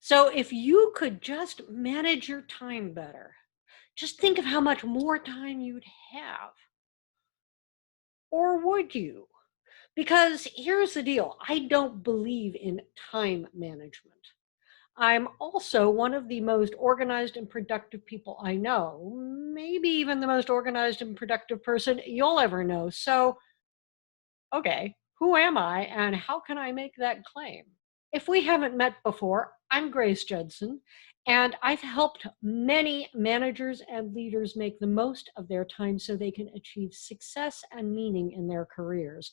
So if you could just manage your time better, just think of how much more time you'd have. Or would you? Because here's the deal, I don't believe in time management. I'm also one of the most organized and productive people I know, maybe even the most organized and productive person you'll ever know. So, okay, who am I and how can I make that claim? If we haven't met before, I'm Grace Judson, and I've helped many managers and leaders make the most of their time so they can achieve success and meaning in their careers.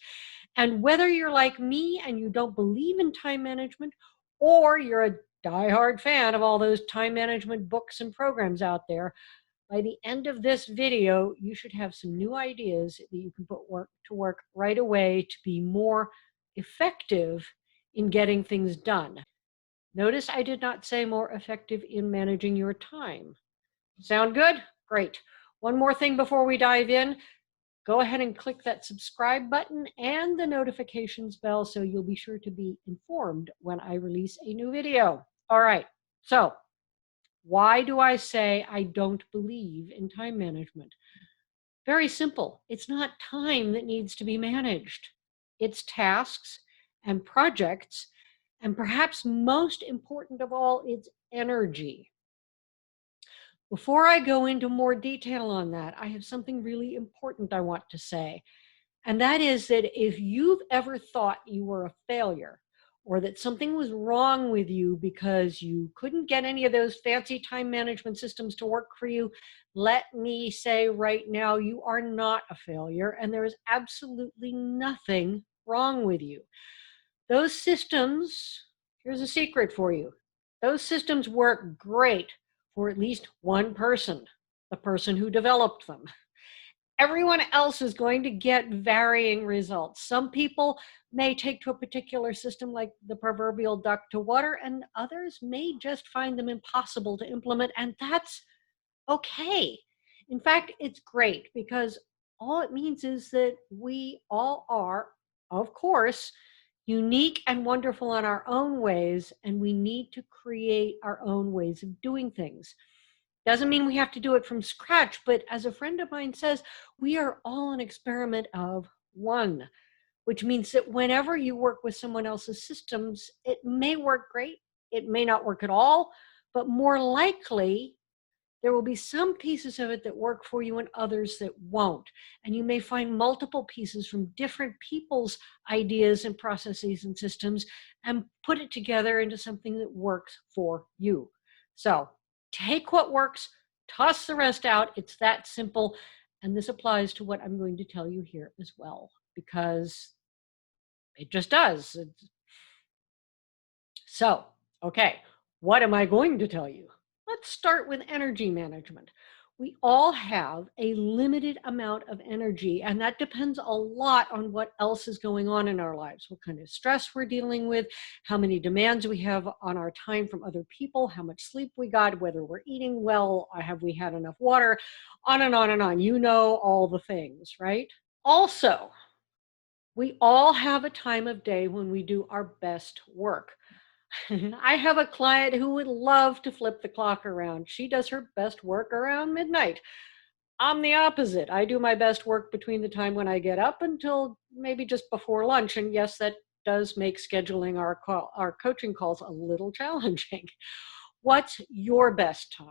And whether you're like me and you don't believe in time management, or you're a diehard fan of all those time management books and programs out there, by the end of this video, you should have some new ideas that you can put work right away to be more effective in getting things done. Notice I did not say more effective in managing your time. Sound good? Great. One more thing before we dive in. Go ahead and click that subscribe button and the notifications bell so you'll be sure to be informed when I release a new video. All right. So, why do I say I don't believe in time management? Very simple. It's not time that needs to be managed. It's tasks and projects, and perhaps most important of all, it's energy. Before I go into more detail on that, I have something really important I want to say. And that is that if you've ever thought you were a failure or that something was wrong with you because you couldn't get any of those fancy time management systems to work for you, let me say right now, you are not a failure and there is absolutely nothing wrong with you. Those systems, here's a secret for you. Those systems work great for at least one person, the person who developed them. Everyone else is going to get varying results. Some people may take to a particular system like the proverbial duck to water, and others may just find them impossible to implement, and that's okay. In fact, it's great because all it means is that we all are, of course, unique and wonderful in our own ways, and we need to create our own ways of doing things. Doesn't mean we have to do it from scratch, but as a friend of mine says, we are all an experiment of one, which means that whenever you work with someone else's systems, it may work great, it may not work at all, but more likely, there will be some pieces of it that work for you and others that won't. And you may find multiple pieces from different people's ideas and processes and systems and put it together into something that works for you. So take what works, toss the rest out. It's that simple. And this applies to what I'm going to tell you here as well, because it just does. So, okay, what am I going to tell you? Let's start with energy management. We all have a limited amount of energy, and that depends a lot on what else is going on in our lives, what kind of stress we're dealing with, how many demands we have on our time from other people, how much sleep we got, whether we're eating well, have we had enough water, on and on and on. You know all the things, right? Also, we all have a time of day when we do our best work. I have a client who would love to flip the clock around. She does her best work around midnight. I'm the opposite. I do my best work between the time when I get up until maybe just before lunch. And yes, that does make scheduling our coaching calls a little challenging. What's your best time?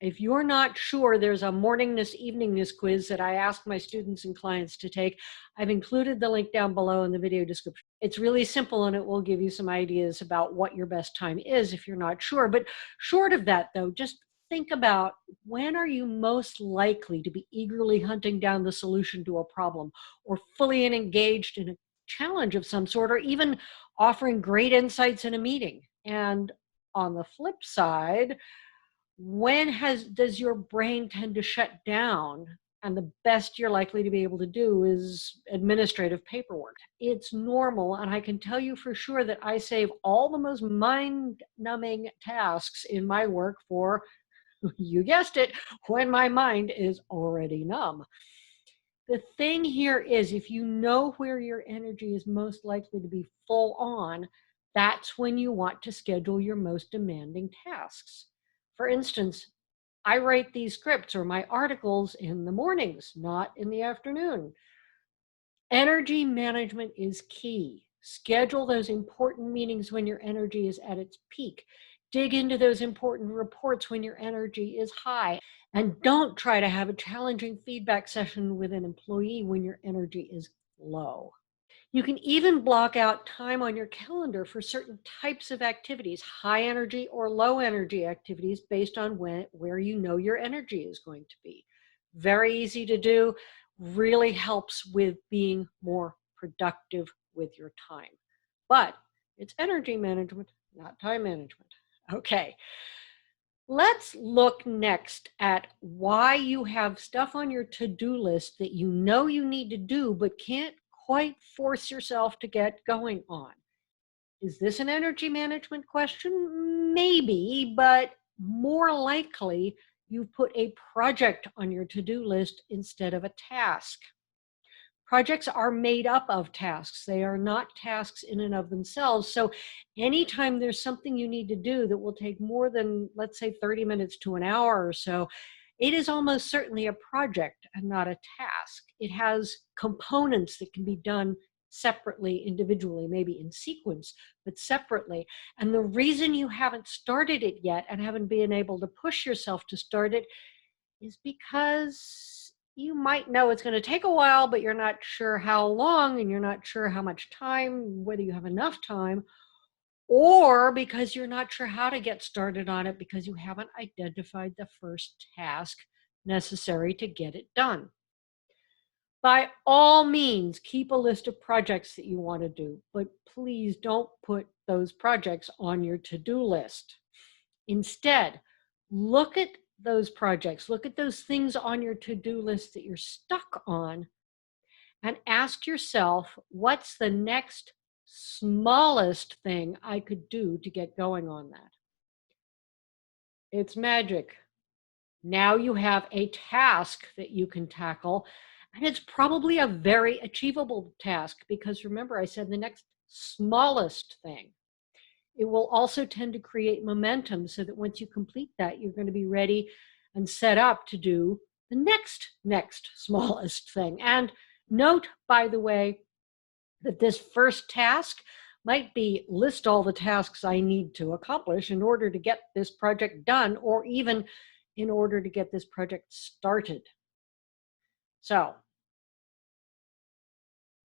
If you're not sure, there's a morningness, eveningness quiz that I ask my students and clients to take. I've included the link down below in the video description. It's really simple and it will give you some ideas about what your best time is if you're not sure. But short of that, though, just think about when are you most likely to be eagerly hunting down the solution to a problem or fully engaged in a challenge of some sort or even offering great insights in a meeting. And on the flip side, when does your brain tend to shut down and the best you're likely to be able to do is administrative paperwork? It's normal, and I can tell you for sure that I save all the most mind-numbing tasks in my work for, you guessed it, when my mind is already numb. The thing here is, if you know where your energy is most likely to be full on, That's when you want to schedule your most demanding tasks. For instance, I write these scripts or my articles in the mornings, not in the afternoon. Energy management is key. Schedule those important meetings when your energy is at its peak. Dig into those important reports when your energy is high. And don't try to have a challenging feedback session with an employee when your energy is low. You can even block out time on your calendar for certain types of activities, high energy or low energy activities, based on where you know your energy is going to be. Very easy to do, really helps with being more productive with your time. But it's energy management, not time management. Okay, let's look next at why you have stuff on your to-do list that you know you need to do, but can't quite force yourself to get going on. Is this an energy management question? Maybe, but more likely you've put a project on your to-do list instead of a task. Projects are made up of tasks. They are not tasks in and of themselves. So anytime there's something you need to do that will take more than, let's say, 30 minutes to an hour or so, it is almost certainly a project and not a task. It has components that can be done separately, individually, maybe in sequence, but separately. And the reason you haven't started it yet and haven't been able to push yourself to start it is because you might know it's going to take a while, but you're not sure how long and you're not sure how much time, whether you have enough time, or because you're not sure how to get started on it because you haven't identified the first task necessary to get it done. By all means, keep a list of projects that you want to do, but please don't put those projects on your to-do list. Instead, look at those projects, look at those things on your to-do list that you're stuck on, and ask yourself, what's the next smallest thing I could do to get going on that? It's magic. Now you have a task that you can tackle, and it's probably a very achievable task because remember, I said the next smallest thing. It will also tend to create momentum so that once you complete that, you're going to be ready and set up to do the next smallest thing. And note, by the way, that this first task might be list all the tasks I need to accomplish in order to get this project done, or even in order to get this project started. So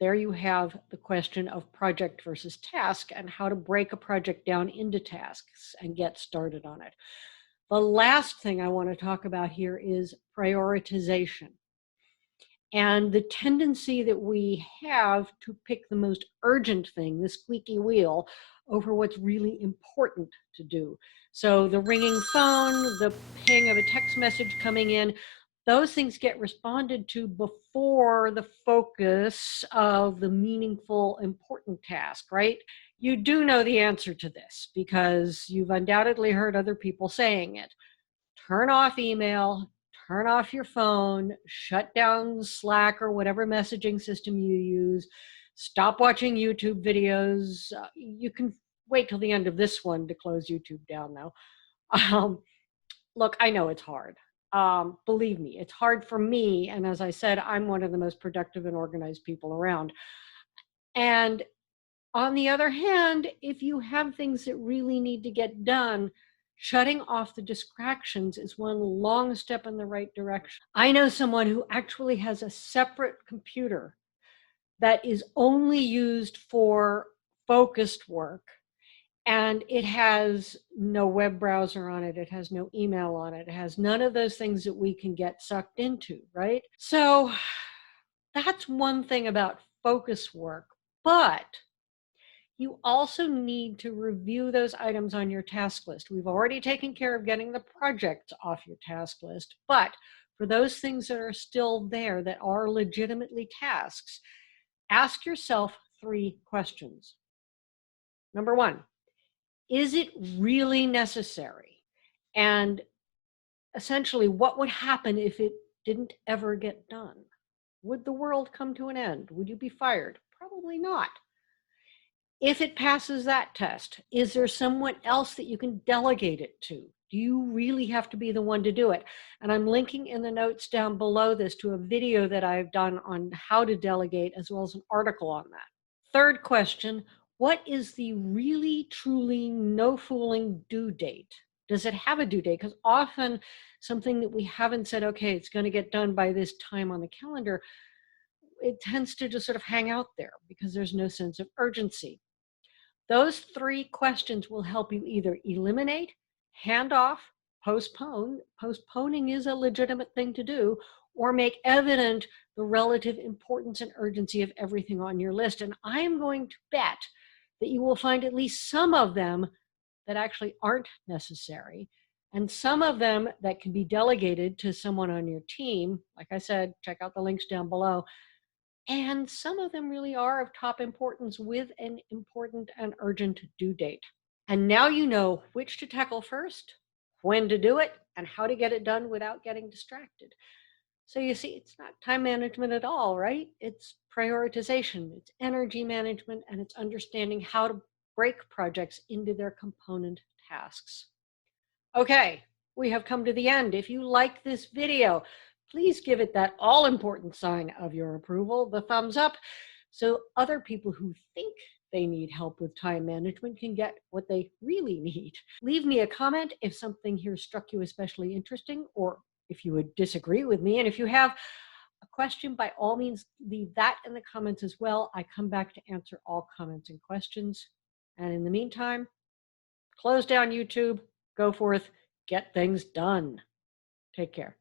there you have the question of project versus task and how to break a project down into tasks and get started on it. The last thing I want to talk about here is prioritization and the tendency that we have to pick the most urgent thing, the squeaky wheel, over what's really important to do. So the ringing phone, the ping of a text message coming in, those things get responded to before the focus of the meaningful, important task, right? You do know the answer to this because you've undoubtedly heard other people saying it. Turn off email, turn off your phone, shut down Slack or whatever messaging system you use, stop watching YouTube videos. You can wait till the end of this one to close YouTube down though. Um, Look, I know it's hard. Believe me, it's hard for me. And as I said, I'm one of the most productive and organized people around. And on the other hand, if you have things that really need to get done, shutting off the distractions is one long step in the right direction. I know someone who actually has a separate computer that is only used for focused work. And it has no web browser on it. It has no email on it. It has none of those things that we can get sucked into, right? So that's one thing about focus work. But you also need to review those items on your task list. We've already taken care of getting the projects off your task list, but for those things that are still there that are legitimately tasks, ask yourself 3 questions. Number 1, is it really necessary? And essentially, what would happen if it didn't ever get done? Would the world come to an end? Would you be fired? Probably not. If it passes that test, is there someone else that you can delegate it to? Do you really have to be the one to do it? And I'm linking in the notes down below this to a video that I've done on how to delegate, as well as an article on that. Third question, what is the really, truly, no fooling due date? Does it have a due date? Because often something that we haven't said, okay, it's going to get done by this time on the calendar, it tends to just sort of hang out there because there's no sense of urgency. Those three questions will help you either eliminate, hand off, postpone. Postponing is a legitimate thing to do, or make evident the relative importance and urgency of everything on your list. And I am going to bet that you will find at least some of them that actually aren't necessary, and some of them that can be delegated to someone on your team. Like I said, check out the links down below. And some of them really are of top importance with an important and urgent due date. And now you know which to tackle first, when to do it, and how to get it done without getting distracted. So you see, it's not time management at all, right? It's prioritization, it's energy management, and it's understanding how to break projects into their component tasks. Okay, we have come to the end. If you like this video, please give it that all important sign of your approval, the thumbs up, so other people who think they need help with time management can get what they really need. Leave me a comment if something here struck you especially interesting, or if you would disagree with me. And if you have a question, by all means, leave that in the comments as well. I come back to answer all comments and questions. And in the meantime, close down YouTube, go forth, get things done. Take care.